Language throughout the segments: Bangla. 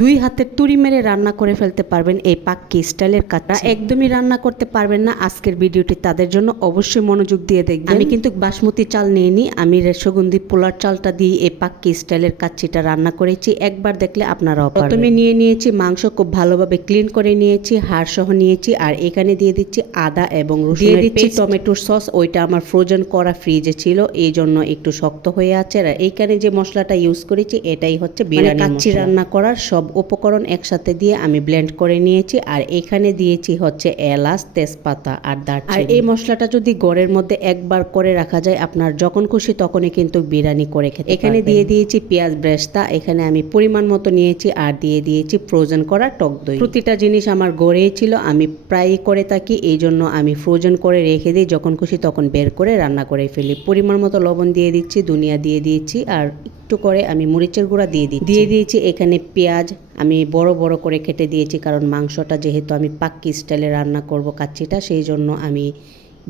দুই হাতের তুড়ি মেরে রান্না করে ফেলতে পারবেন এই পাক্কি স্টাইলের কাচ্চি। একদমই রান্না করতে পারবেন না, আজকের ভিডিওটি তাদের জন্য অবশ্যই মনোযোগ দিয়ে দেখবেন। আমি কিন্তু বাসমতি চাল নিয়ে নিই, আমি সুগন্ধি পোলার চালটা দিয়ে এই পাক্কি স্টাইলের কাচ্চিটা রান্না করেছি। একবার দেখলে আপনারাও পারবেন। প্রথমে নিয়ে নিয়েছি মাংস, খুব ভালোভাবে ক্লিন করে নিয়েছি, হাড় সহ নিয়েছি। আর এখানে দিয়ে দিচ্ছি আদা এবং রসুন, দিয়ে দিচ্ছি টমেটোর সস। ওইটা আমার ফ্রোজেন করা ফ্রিজে ছিল, এই জন্য একটু শক্ত হয়ে আছে। আর এইখানে যে মশলাটা ইউজ করেছি এটাই হচ্ছে বিরিয়ানি কাচ্চি রান্না করার সব উপকরণ একসাথে দিয়ে আমি ব্লেন্ড করে নিয়েছি। আর এখানে দিয়েছি হচ্ছে এলাচ, তেজপাতা আর দারচিনি। আর এই মশলাটা যদি ঘরের মধ্যে একবার করে রাখা যায়, আপনার যখন খুশি তখনই কিন্তু বিরিয়ানি করে খেতে পারবেন। এখানে দিয়ে দিয়েছি পেঁয়াজ ব্রেস্তা, এখানে আমি পরিমাণ মতো নিয়েছি। আর দিয়ে দিয়েছি ফ্রোজেন করা টক দই। প্রতিটা জিনিস আমার ঘরেই ছিল, আমি প্রায়ই করে থাকি, এই জন্য আমি ফ্রোজেন করে রেখে দিই, যখন খুশি তখন বের করে রান্না করে ফেলি। পরিমাণ মতো লবণ দিয়ে দিচ্ছি, ধনিয়া দিয়ে দিয়েছি, আর একটু করে আমি মরিচের গুঁড়া দিয়ে দিয়েছি। এখানে পেঁয়াজ আমি বড় বড় করে কেটে দিয়েছি, কারণ মাংসটা যেহেতু আমি পাক্কি স্টাইলে রান্না করব কাচ্চিটা, সেই জন্য আমি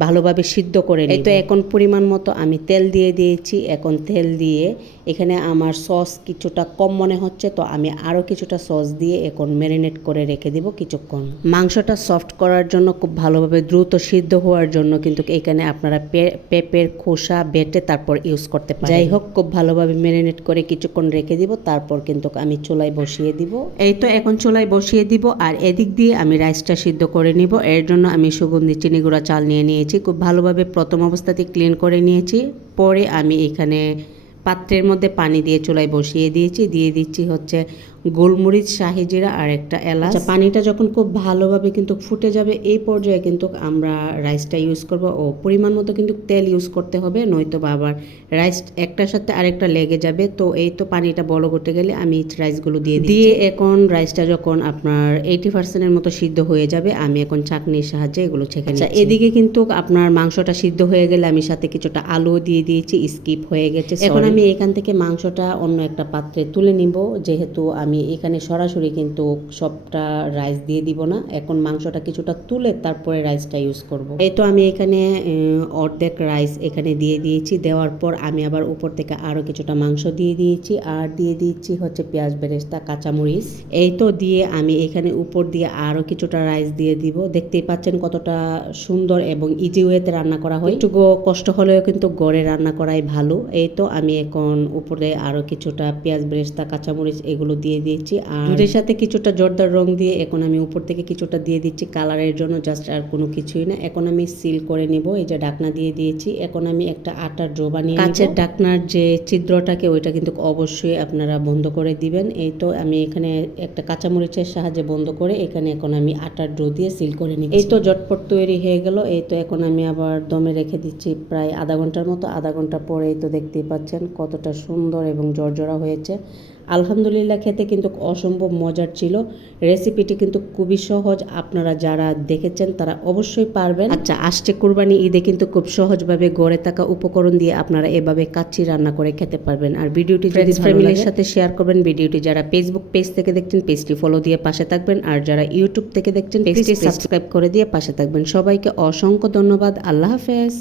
ভালোভাবে সিদ্ধ করে নিই। তো এখন পরিমাণ মতো আমি তেল দিয়ে দিয়েছি। এখন তেল দিয়ে এখানে আমার সস কিছুটা কম মনে হচ্ছে, তো আমি আরও কিছুটা সস দিয়ে এখন ম্যারিনেট করে রেখে দিব কিছুক্ষণ। মাংসটা সফট করার জন্য, খুব ভালোভাবে দ্রুত সিদ্ধ হওয়ার জন্য কিন্তু এখানে আপনারা পেঁপের খোসা বেটে তারপর ইউজ করতে পারেন। যাই হোক, খুব ভালোভাবে ম্যারিনেট করে কিছুক্ষণ রেখে দিব, তারপর কিন্তু আমি চুলায় বসিয়ে দিব। এই তো এখন চুলায় বসিয়ে দিব। আর এদিক দিয়ে আমি রাইসটা সিদ্ধ করে নিব। এর জন্য আমি সুগন্ধি চিনি গুঁড়া চাল নিয়ে নিয়েছি, খুব ভালোভাবে প্রথম অবস্থাতে ক্লিন করে নিয়েছি। পরে আমি এখানে পাত্রের মধ্যে পানি দিয়ে চুলায় বসিয়ে দিয়েছি। দিয়ে দিচ্ছি হচ্ছে গোলমরিচ, শাহি জিরা আর একটা এলাচ। পানিটা যখন খুব ভালোভাবে কিন্তু ফুটে যাবে, এই পর্যায়ে কিন্তু আমরা রাইসটা ইউজ করব। ও পরিমাণ মতো কিন্তু তেল ইউজ করতে হবে, নয়তো বা আবার রাইস একটার সাথে আরেকটা লেগে যাবে। তো এই তো পানিটা বড় করতে গেলে আমি রাইসগুলো দিয়ে এখন রাইসটা যখন আপনার 80% মতো সিদ্ধ হয়ে যাবে, আমি এখন চাকনির সাহায্যে এগুলো ছেঁকে নিচ্ছি। এদিকে কিন্তু আপনার মাংসটা সিদ্ধ হয়ে গেলে আমি সাথে কিছুটা আলু দিয়ে দিয়েছি, স্কিপ হয়ে গেছে। এখন আমি এখান থেকে মাংসটা অন্য একটা পাত্রে তুলে নিব, যেহেতু আমি এখানে সরাসরি কিন্তু সবটা রাইস দিয়ে দিব না। এখন মাংসটা কিছুটা তুলে তারপরে রাইসটা ইউজ করব। এই তো আমি এখানে অর্ধেক রাইস এখানে দিয়ে দিয়েছি। দেওয়ার পর আমি আবার উপর থেকে আরও কিছুটা মাংস দিয়ে দিয়েছি, আর দিয়ে দিচ্ছি হচ্ছে পেঁয়াজ বেরেস্তা, কাঁচামরিচ। এই তো দিয়ে আমি এখানে উপর দিয়ে আরও কিছুটা রাইস দিয়ে দিব। দেখতেই পাচ্ছেন কতটা সুন্দর এবং ইজি ওয়েতে রান্না করা হয়। একটু কষ্ট হলেও কিন্তু গড়ে রান্না করাই ভালো। এই তো আমি এখন উপরে আরও কিছুটা পেঁয়াজ বেরেস্তা, কাঁচামরিচ এগুলো দিয়ে দিয়েছি। আর দুধের সাথে কিছুটা জর্দার রং দিয়ে এখন আমি উপর থেকে কিছুটা দিয়ে দিচ্ছি কালারের জন্য, জাস্ট, আর কোনো কিছুই না। এখন আমি সিল করে নিব। এই যে ঢাকনা দিয়ে দিয়েছি। এখন আমি একটা আটার ডো বানিয়ে নিব। কাঁচের ঢাকনার যে ছিদ্রটাকে ওইটা কিন্তু অবশ্যই আপনারা বন্ধ করে দিবেন। এই তো আমি এখানে একটা কাঁচামরিচের সাহায্যে বন্ধ করে এখানে এখন আমি আটার ডো দিয়ে সিল করে নিচ্ছি। এই তো ঝটপট তৈরি হয়ে গেল। এই তো এখন আমি আবার দমে রেখে দিচ্ছি প্রায় আধা ঘন্টার মতো। আধা ঘন্টা পরে এই তো দেখতেই পাচ্ছেন কতটা সুন্দর এবং জর্জরা হয়েছে। আলহামদুলিল্লাহ, খেতে কিন্তু অসম্ভব মজার ছিল। রেসিপিটি কিন্তু খুবই সহজ, আপনারা যারা দেখেছেন তারা অবশ্যই পারবেন। আচ্ছা, আসছে কুরবানি ঈদে কিন্তু খুব সহজভাবে গড়ে থাকা উপকরণ দিয়ে আপনারা এভাবে কাচ্চি রান্না করে খেতে পারবেন। আর ভিডিওটি যদি ফ্যামিলির সাথে শেয়ার করবেন। ভিডিওটি যারা ফেসবুক পেজ থেকে দেখছেন, পেজটি ফলো দিয়ে পাশে থাকবেন। আর যারা ইউটিউব থেকে দেখছেন, পেজটি সাবস্ক্রাইব করে দিয়ে পাশে থাকবেন। সবাইকে অসংখ্য ধন্যবাদ। আল্লাহ হাফেজ।